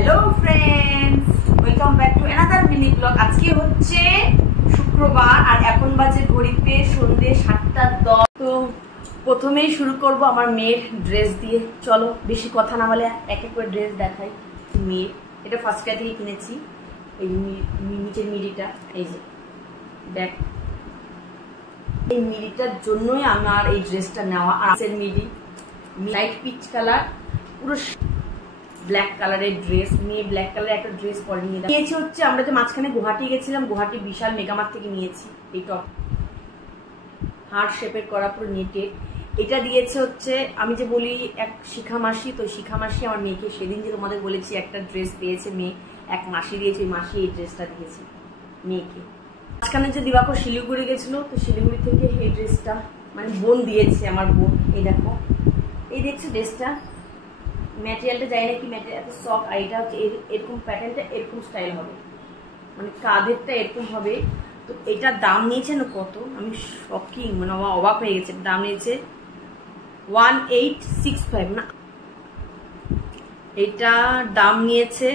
Hello friends, welcome back to another mini blog. আজকে হচ্ছে শুক্রবার আর এখন বাজে ঘড়িতে সন্ধ্যে 7:10। তো প্রথমেই শুরু করব আমার মেয়ের ড্রেস দিয়ে। চলো বেশি কথা না বলে এক এক করে ড্রেস দেখাই। মেয়ের এটা ফার্স্ট ক্রাই থেকে কিনেছি, এই নিচের মিডিটা, এই যে দেখ, এই মিডিটার জন্যই আমার এই ড্রেসটা নেওয়া। আর মিডি লাইট পিচ কালার, পুরো ব্ল্যাক কালারের ড্রেস। মেয়ে ব্ল্যাক কালারের একটা ড্রেস পরে নিয়েছি হচ্ছে, আমরা যে মাঝখানে গুয়াহাটি গেছিলাম, গুয়াহাটি বিশাল মেগামার্ট থেকে নিয়েছি এই টপ, হার্ট শেপের করা, পুরো নেটে। এটা দিয়েছে হচ্ছে, আমি যে বলি এক শিখা মাসি, তো শিখা মাসি আমার মেয়েকে সেদিন যে তোমাদের বলেছি একটা ড্রেস পেয়েছে মেয়ে, এক মাসি দিয়েছে, ওই মাসি এই ড্রেসটা দিয়েছে মেয়েকে। মাঝখানে যে দিবাকর শিলিগুড়ি গেছিল, তো শিলিগুড়ি থেকে এই ড্রেসটা মানে বোন দিয়েছে, আমার বোন। এই দেখো, এই দেখছো ড্রেসটা, ম্যাটেরিয়ালটা যাই না কি ম্যাটেরিয়াল, এত সফট। আর এটা হচ্ছে এরকম প্যাটার্নটা, এরকম স্টাইল হবে, মানে কাঁধেরটা এরকম হবে। তো এটার দাম নিয়েছে না কত, আমি শকিং, মানে অবাক হয়ে গেছে। দাম নিয়েছে 1865 না, এটা দাম নিয়েছে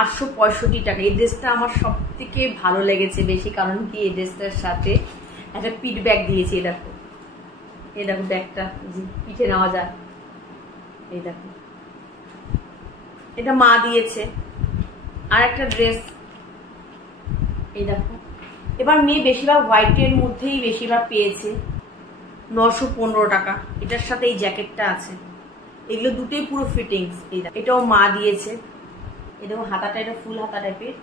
865 টাকা। এই ড্রেসটা আমার সব থেকে ভালো লেগেছে বেশি, কারণ কি এই ড্রেসটার সাথে একটা পিঠ ব্যাগ দিয়েছে। এই দেখো, এই দেখো ব্যাগটা পিঠে নেওয়া যায়। এই দেখো, এটা মা দিয়েছে। আর একটা ড্রেস, এই দেখো। এবার মেয়ে বেশিরভাগ হোয়াইটের মধ্যেই বেশিরভাগ পেয়েছে, 915 টাকা। এটার সাথে এই জ্যাকেটটা আছে, এগুলো দুটোই পুরো ফিটিংস। এই দেখো, এটাও মা দিয়েছে। এই দেখো হাতাটা, এটা ফুল হাতা টাইপের।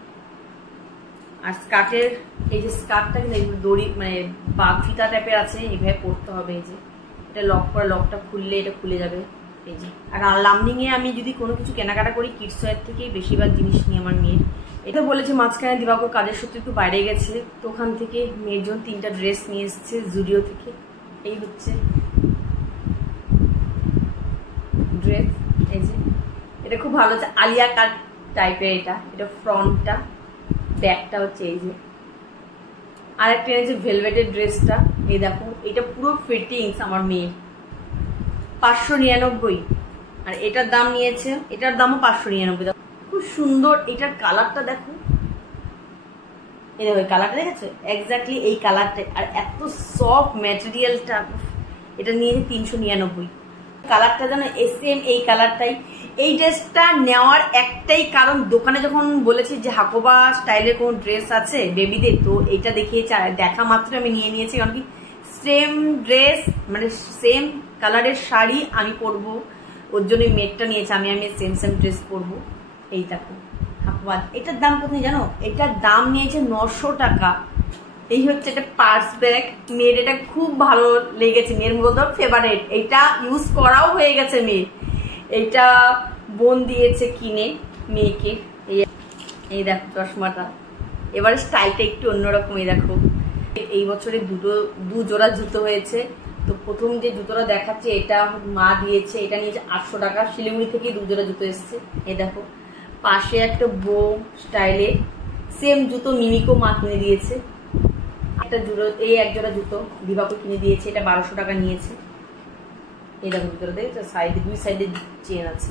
আর স্কার্টের, এই যে স্কার্টটা কিন্তু দড়ি মানে বাঘ ফিতা টাইপের আছে, এইভাবে পরতে হবে। এই যে এটা লক করে, লকটা খুললে এটা খুলে যাবে। এই যে, আর লামনিং এ আমি যদি কোনো কিছু কেনাকাটা করি, কিডস ওয়্যার থেকে বেশিরভাগ জিনিস নিই আমার মেয়ের। এটা বলেছে মাঝখানে দিবাকর কাজের সূত্রে একটু বাইরে গেছে, তো ওখান থেকে মেয়ের জন্য 3টা ড্রেস নিয়ে এসছে জুডিও থেকে। এই হচ্ছে ড্রেস, এই যে এটা খুব ভালো হচ্ছে, আলিয়া কাট টাইপের। এটা ফ্রন্টটা, ব্যাকটা হচ্ছে এই যে। আর একটা এই যে ভেলভেটের ড্রেসটা, এই দেখো, এটা পুরো ফিটিংস আমার মেয়ের, 599। আর এটার দাম নিয়েছে, এটার দামও 599। খুব সুন্দর, এটার কালারটা দেখো, এই দেখো কালারটা দেখেছো, এক্স্যাক্টলি এই কালারটা। আর এত সফট ম্যাটেরিয়ালটা, এটা নিয়েছে 399। কালারটা যেন সেম এই কালারটাই। এই ড্রেসটা নেওয়ার একটাই কারণ, দোকানে যখন বলেছি যে হাকোবা স্টাইলের কোন ড্রেস আছে বেবিদের, তো এইটা দেখিয়েছে। দেখা মাত্র আমি নিয়ে নিয়েছি, কারণ কি সেম ড্রেস মানে সেম কালারের শাড়ি আমি পরবো, ওর জন্যই মেয়েরটা নিয়েছে। আমি সেম ড্রেস পরবো। এই দেখো হাকোবা, এটার দাম কত জানো, এটার দাম নিয়েছে 900 টাকা। এই হচ্ছে একটা পার্স ব্যাগ, মেয়ের এটা খুব ভালো লেগেছে, মেয়ের মধ্যে ফেভারিট। এটা ইউজ করাও হয়ে গেছে মেয়ের। এটা বোন দিয়েছে কিনে মেয়েকে। এই দেখো চশমাটা, এবারে স্টাইলটা একটু অন্যরকম। এই দেখো, এই বছরে দু জোড়া জুতো হয়েছে। তো প্রথম যে জুতোটা দেখাচ্ছে এটা মা দিয়েছে, এটা নিয়েছে 800 টাকা। শিলিগুড়ি থেকে 2 জোড়া জুতো এসছে। এই দেখো পাশে একটা বো স্টাইলে সেম জুতো মিমিকো মা কিনে দিয়েছে। একটা জুতো, এই এক জোড়া জুতো দিবাকর কিনে দিয়েছে, এটা 1200 টাকা নিয়েছে। এই দেখো জুতোটা দেখছো, সাইডে 2 সাইডে চেন আছে।